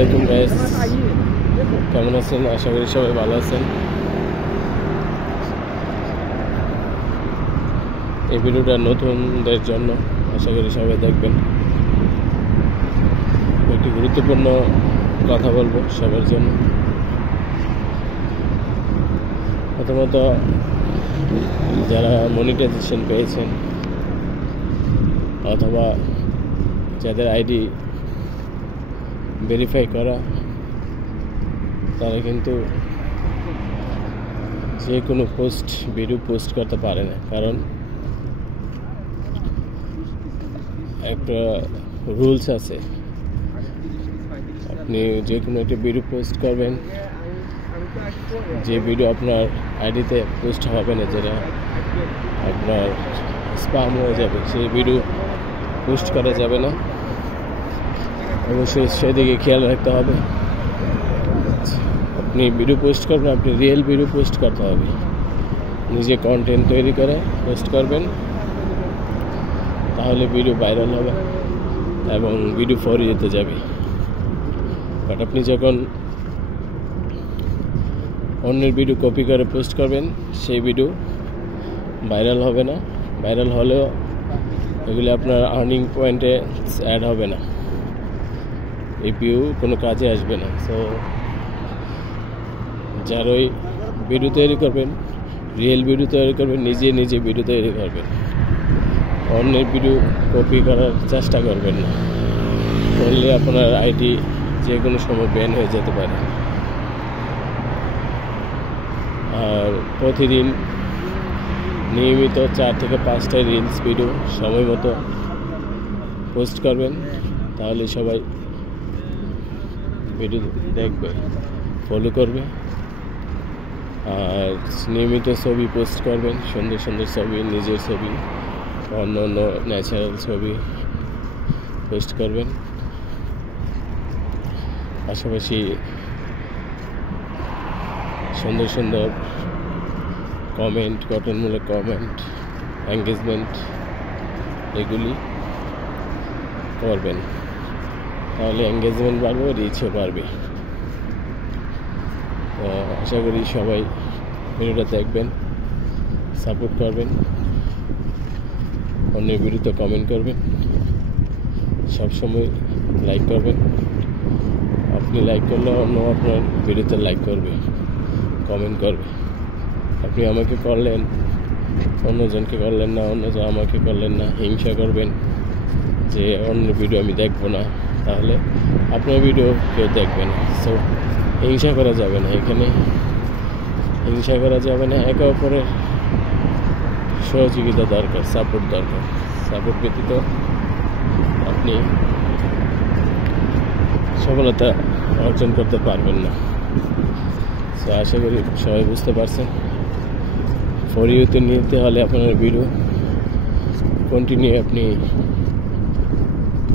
আলাইকুম গাইস, কেমন আছেন? আশা করি সবাই ভালো আছেন। এই ভিডিওটা নতুনদের জন্য, আশা করি সবাই দেখবেন। একটি গুরুত্বপূর্ণ কথা বলবো সবার জন্য। প্রথমত, যারা মনিটাইজেশন পেয়েছেন অথবা যাদের আইডি ভেরিফাই করা, তারা কিন্তু যে কোনো ভিডিও পোস্ট করতে পারে না, কারণ একটা রুলস আছে। আপনি যে কোনো একটা ভিডিও পোস্ট করবেন, যে ভিডিও আপনার আইডিতে পোস্ট হবে না, যেটা আপনার স্প্যাম হয়ে যাবে, সেই ভিডিও পোস্ট করা যাবে না। অবশ্যই সেদিকে খেয়াল রাখতে হবে। আপনি ভিডিও পোস্ট করবেন, আপনি রিয়েল ভিডিও পোস্ট করতে হবে। নিজে কন্টেন্ট তৈরি করে পোস্ট করবেন, তাহলে ভিডিও ভাইরাল হবে এবং ভিডিও ফরিয়েতে যাবে। বাট আপনি যখন অন্যের ভিডিও কপি করে পোস্ট করবেন, সেই ভিডিও ভাইরাল হবে না। ভাইরাল হলেও এগুলি আপনার আর্নিং পয়েন্টে অ্যাড হবে না, এই ভিউ কোনো কাজে আসবে না। সো যারাই ভিডিও তৈরি করবেন, রিয়েল ভিডিও তৈরি করবেন, নিজে ভিডিও তৈরি করবেন। অন্যের ভিডিও কপি করার চেষ্টা করবেন না, করলে আপনার আইডি যে কোনো সময় ব্যান হয়ে যেতে পারে। আর প্রতিদিন নিয়মিত 4 থেকে 5টা রিলস ভিডিও সময় মতো পোস্ট করবেন, তাহলে সবাই ভিডিও দেখবে, ফলো করবে। আর নিয়মিত ছবি পোস্ট করবেন, সুন্দর সুন্দর ছবি, নিজের ছবি, অন্য ন্যাচারাল ছবি পোস্ট করবেন। পাশাপাশি সুন্দর সুন্দর কমেন্ট, গঠনমূলক কমেন্ট, এঙ্গেজমেন্ট এগুলি করবেন, তাহলে এঙ্গেজমেন্ট বাড়বে, রিচও বাড়বে। তো আশা করি সবাই ভিডিওটা দেখবেন, সাপোর্ট করবেন, অন্যের ভিডিওতে কমেন্ট করবেন, সবসময় লাইক করবেন। আপনি লাইক করলে অন্য আপনার ভিডিওতে লাইক করবে, কমেন্ট করবে। আপনি আমাকে করলেন, অন্যজনকে করলেন না, অন্যজন আমাকে করলেন না, হিংসা করবেন যে অন্যের ভিডিও আমি দেখবো না, তাহলে আপনার ভিডিও কেউ দেখবে না। সো হিংসা করা যাবে না, এখানে হিংসা করা যাবে না। একে অপরের সহযোগিতা দরকার, সাপোর্ট দরকার। সাপোর্ট ব্যতীত আপনি সফলতা অর্জন করতে পারবেন না। সো আশা করি সবাই বুঝতে পারছেন। ফরিওতে নিতে হলে আপনার ভিডিও কন্টিনিউ আপনি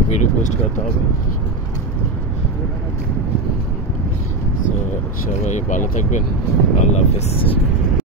ভিডিও পোস্ট করতে হবে। সো সবাই ভালো থাকবেন, আল্লাহ হাফেজ।